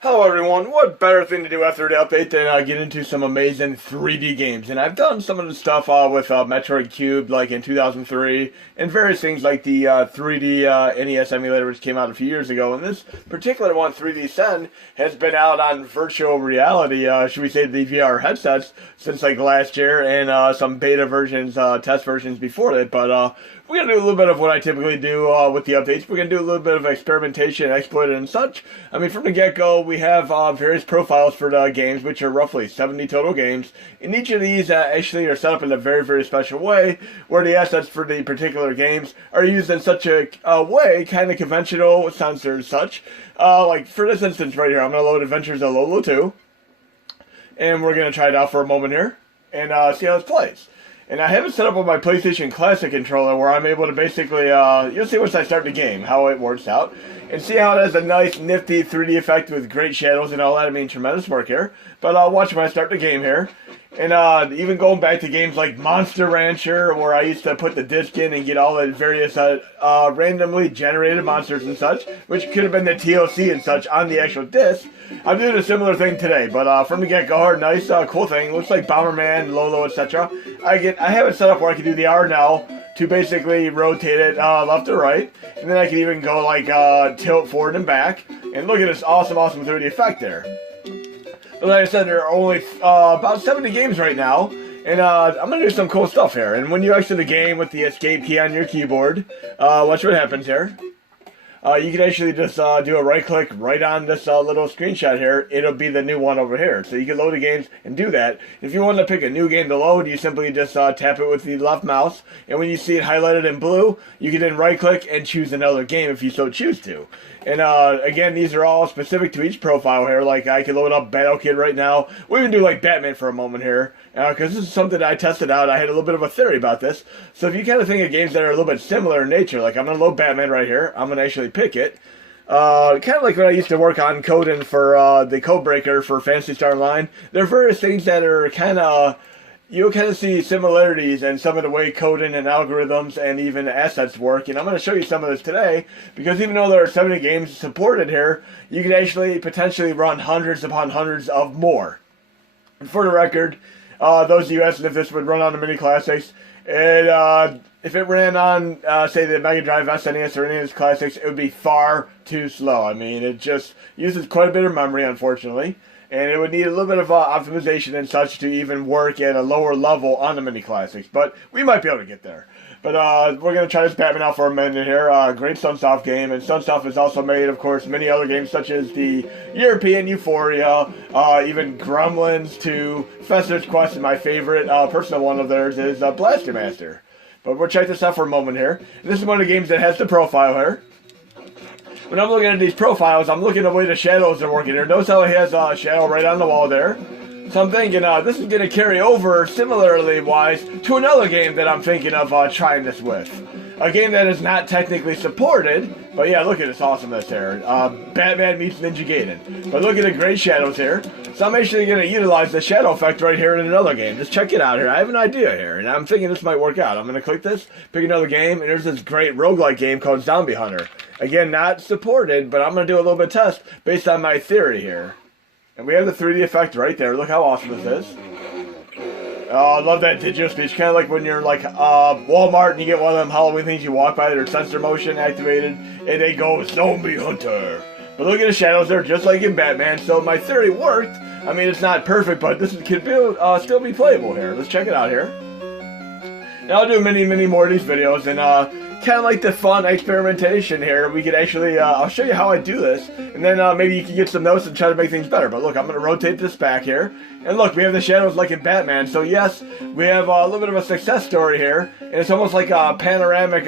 Hello everyone, what better thing to do after the update than get into some amazing 3D games. And I've done some of the stuff with Metroid Cube like in 2003 and various things like the 3D NES emulator which came out a few years ago. And this particular one, 3D Sen, has been out on virtual reality, should we say the VR headsets, since like last year and some beta versions, test versions before that. But we're going to do a little bit of what I typically do with the updates. We're going to do a little bit of experimentation, exploit, and such. I mean, from the get-go, we have various profiles for the games, which are roughly 70 total games. And each of these actually are set up in a very, very special way, where the assets for the particular games are used in such a way, kind of conventional, sensors and such. Like, for this instance right here, I'm going to load Adventures of Lolo 2. And we're going to try it out for a moment here, and see how it plays. And I have it set up with my PlayStation Classic controller where I'm able to basically, you'll see once I start the game, how it works out. And see how it has a nice, nifty 3D effect with great shadows and all that. I mean, tremendous work here. But watch when I start the game here. And even going back to games like Monster Rancher, where I used to put the disc in and get all the various randomly generated monsters and such, which could have been the TLC and such on the actual disc. I'm doing a similar thing today, but from the get-go, nice, cool thing. Looks like Bomberman, Lolo, etc. I have it set up where I can do the R now to basically rotate it left or right, and then I can even go like tilt forward and back. And look at this awesome 3D effect there. But like I said, there are only about 70 games right now, and I'm going to do some cool stuff here. And when you exit the game with the escape key on your keyboard, watch what happens here. You can actually just do a right click right on this little screenshot here. It'll be the new one over here. So you can load the games and do that. If you want to pick a new game to load, you simply just tap it with the left mouse. And when you see it highlighted in blue, you can then right click and choose another game if you so choose to. And again, these are all specific to each profile here. Like I can load up Battle Kid right now. We're going to do like Batman for a moment here. Because this is something that I tested out. I had a little bit of a theory about this. So if you kind of think of games that are a little bit similar in nature, like I'm going to load Batman right here. I'm going to actually pick it. Kind of like when I used to work on coding for the code breaker for Phantasy Star Online. There are various things that are kind of, you'll kind of see similarities in some of the way coding and algorithms and even assets work. And I'm going to show you some of this today, because even though there are 70 games supported here, you can actually potentially run hundreds upon hundreds of more. And for the record, those of you asking if this would run on the mini classics, and if it ran on, say, the Mega Drive SNES or any of its classics, it would be far too slow. I mean, it just uses quite a bit of memory, unfortunately, and it would need a little bit of optimization and such to even work at a lower level on the mini classics. But we might be able to get there. But we're going to try this Batman out for a minute here. Great Sunsoft game. And Sunsoft has also made, of course, many other games such as the European Euphoria, even Gremlins 2, Fester's Quest, and my favorite personal one of theirs is Blaster Master. But we'll check this out for a moment here. And this is one of the games that has the profile here. When I'm looking at these profiles, I'm looking at the way the shadows are working here. Notice how it has a shadow right on the wall there. So I'm thinking this is going to carry over, similarly wise, to another game that I'm thinking of trying this with. A game that is not technically supported, but yeah, look at this awesomeness here. Batman meets Ninja Gaiden. But look at the great shadows here. So I'm actually going to utilize the shadow effect right here in another game. Just check it out here. I have an idea here, and I'm thinking this might work out. I'm going to click this, pick another game, and there's this great roguelike game called Zombie Hunter. Again, not supported, but I'm going to do a little bit of test based on my theory here. And we have the 3D effect right there. Look how awesome this is. Oh, I love that digital speech. Kind of like when you're like Walmart and you get one of them Halloween things you walk by that are sensor motion activated, and they go, Zombie Hunter. But look at the shadows there, just like in Batman. So my theory worked. I mean, it's not perfect, but this could still be playable here. Let's check it out here. Now I'll do many more of these videos, and kind of like the fun experimentation here. We could actually, I'll show you how I do this, and then maybe you can get some notes and try to make things better. But look, I'm going to rotate this back here, and look, we have the shadows like in Batman. So yes, we have a little bit of a success story here, and it's almost like a panoramic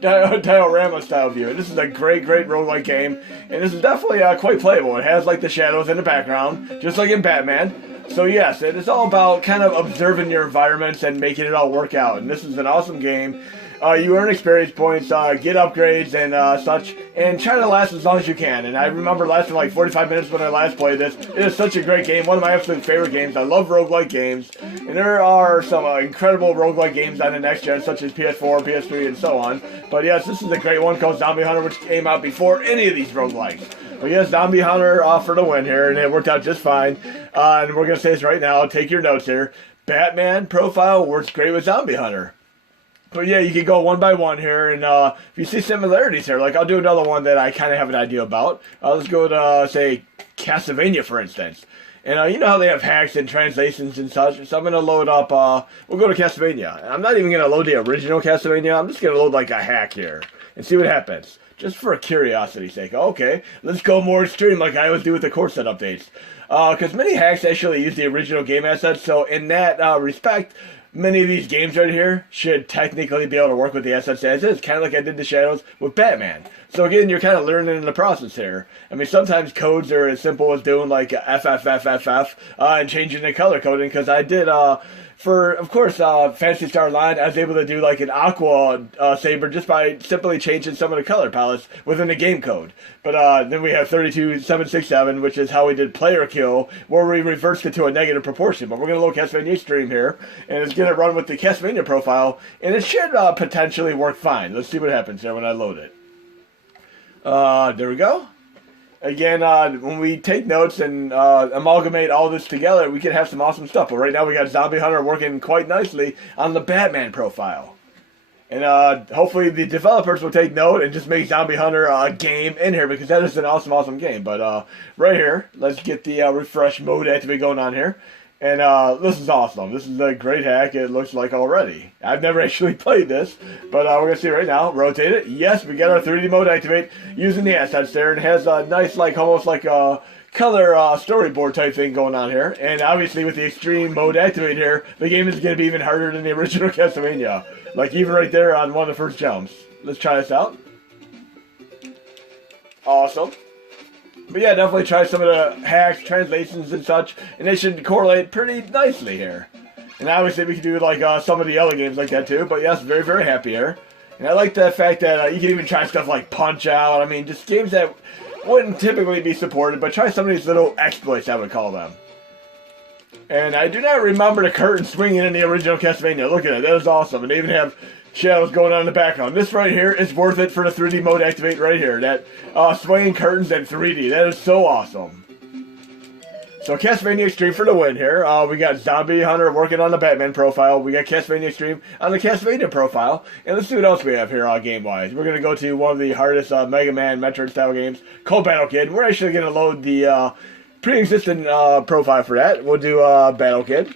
diorama style view. And this is a great roguelike game, and this is definitely quite playable. It has like the shadows in the background, just like in Batman. So yes, it is all about kind of observing your environments and making it all work out. And this is an awesome game. You earn experience points, get upgrades and such, and try to last as long as you can. And I remember lasting like 45 minutes when I last played this. It is such a great game, one of my absolute favorite games. I love roguelike games, and there are some incredible roguelike games on the next gen, such as PS4, PS3, and so on. But yes, this is a great one called Zombie Hunter, which came out before any of these roguelikes. But yes, Zombie Hunter for the win here, and it worked out just fine. And we're going to say this right now. Take your notes here. Batman profile works great with Zombie Hunter. But yeah, you can go one by one here, and if you see similarities here, like I'll do another one that I kind of have an idea about. Let's go to, say, Castlevania, for instance. And you know how they have hacks and translations and such, so I'm going to load up, we'll go to Castlevania. I'm not even going to load the original Castlevania, I'm just going to load like a hack here, and see what happens. Just for curiosity's sake. Okay, let's go more extreme like I always do with the core set updates. Because many hacks actually use the original game assets, so in that respect, many of these games right here should technically be able to work with the assets as is, kind of like I did the Shadows with Batman. So again, you're kind of learning in the process here. I mean, sometimes codes are as simple as doing like FFFFF and changing the color coding, because I did, for, of course, Phantasy Star Online, I was able to do like an Aqua Saber just by simply changing some of the color palettes within the game code. But then we have 32767, which is how we did Player Kill, where we reversed it to a negative proportion. But we're going to load Castlevania Xtreme here, and it's going to run with the Castlevania profile, and it should potentially work fine. Let's see what happens here when I load it. There we go. Again, when we take notes and amalgamate all this together, we can have some awesome stuff. But right now we got Zombie Hunter working quite nicely on the Batman profile. And hopefully the developers will take note and just make Zombie Hunter a game in here, because that is an awesome, awesome game. But right here, let's get the refresh mode activate going on here. And this is awesome. This is a great hack, it looks like already. I've never actually played this, but we're going to see it right now. Rotate it. Yes, we got our 3D mode activate using the assets there. And it has a nice, like, almost like a color storyboard type thing going on here. And obviously with the extreme mode activate here, the game is going to be even harder than the original Castlevania. Like even right there on one of the first jumps. Let's try this out. Awesome. But yeah, definitely try some of the hacks, translations, and such, and they should correlate pretty nicely here. And obviously we can do like some of the other games like that too, but yes, very, very happy here. And I like the fact that you can even try stuff like Punch-Out. I mean, just games that wouldn't typically be supported, but try some of these little exploits, I would call them. And I do not remember the curtain swinging in the original Castlevania. Look at it, that is awesome. And they even have shadows going on in the background. This right here is worth it for the 3D mode activate right here. That swaying curtains in 3D. That is so awesome. So Castlevania Xtreme for the win here. We got Zombie Hunter working on the Batman profile. We got Castlevania Xtreme on the Castlevania profile. And let's see what else we have here game-wise. We're going to go to one of the hardest Mega Man Metroid-style games called Battle Kid. We're actually going to load the pre-existing profile for that. We'll do Battle Kid.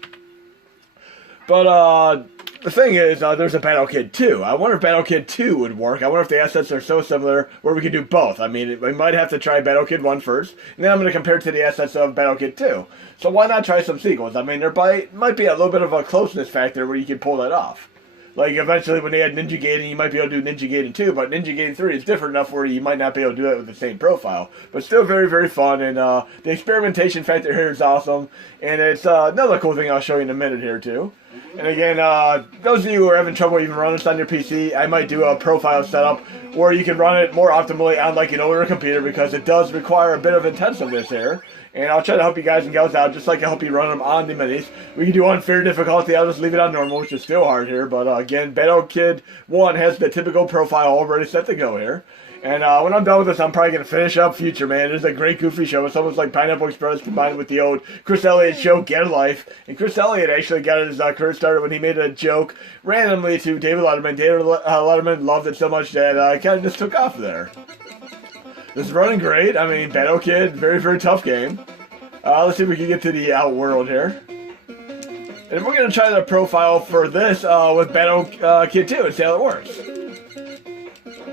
But the thing is, there's a Battle Kid 2. I wonder if Battle Kid 2 would work. I wonder if the assets are so similar where we could do both. I mean, we might have to try Battle Kid 1 first, and then I'm going to compare it to the assets of Battle Kid 2. So why not try some sequels? I mean, there might be a little bit of a closeness factor where you can pull that off. Like, eventually when they add Ninja Gaiden, you might be able to do Ninja Gaiden 2, but Ninja Gaiden 3 is different enough where you might not be able to do it with the same profile. But still very, very fun, and the experimentation factor here is awesome. And it's another cool thing I'll show you in a minute here, too. And again, those of you who are having trouble even running this on your PC, I might do a profile setup where you can run it more optimally on like an older computer, because it does require a bit of intensiveness here. And I'll try to help you guys and gals out, just like I help you run them on the minis. We can do unfair difficulty. I'll just leave it on normal, which is still hard here. But again, Battle Kid 1 has the typical profile already set to go here. And when I'm done with this, I'm probably going to finish up Future Man. It's a great, goofy show. It's almost like Pineapple Express combined with the old Chris Elliott show, Get a Life. And Chris Elliott actually got his career started when he made a joke randomly to David Letterman. David Letterman loved it so much that it kind of just took off there. This is running great. I mean, Battle Kid, very, very tough game. Let's see if we can get to the Outworld here. And we're going to try the profile for this with Battle Kid 2 and see how it works.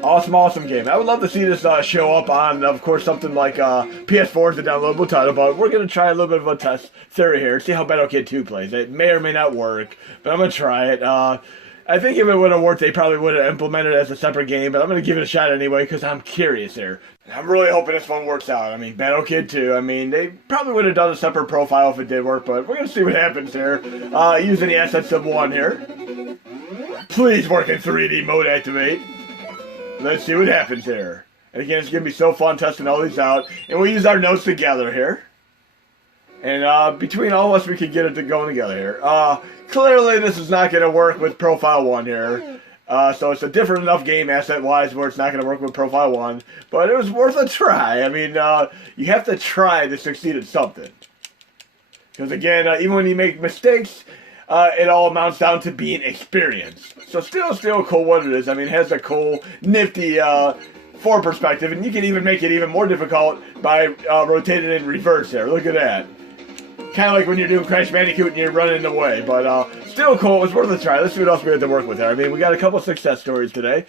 Awesome, awesome game. I would love to see this show up on, of course, something like PS4 as a downloadable title, but we're going to try a little bit of a test theory here, see how Battle Kid 2 plays. It may or may not work, but I'm going to try it. I think if it would have worked, they probably would have implemented it as a separate game, but I'm going to give it a shot anyway because I'm curious here. I'm really hoping this one works out. I mean, Battle Kid 2, I mean, they probably would have done a separate profile if it did work, but we're going to see what happens here. Using the assets of 1 here. Please work in 3D mode activate. Let's see what happens here. And again, it's going to be so fun testing all these out. And we'll use our notes together here. And between all of us, we can get it going together here. Clearly, this is not going to work with Profile 1 here. So it's a different enough game asset-wise where it's not going to work with Profile 1. But it was worth a try. I mean, you have to try to succeed at something. Because again, even when you make mistakes, it all amounts down to being experienced. So still cool what it is. I mean, it has a cool, nifty form perspective. And you can even make it even more difficult by rotating it in reverse there. Look at that. Kind of like when you're doing Crash Bandicoot and you're running away. But still cool. It was worth a try. Let's see what else we have to work with there. I mean, we got a couple success stories today.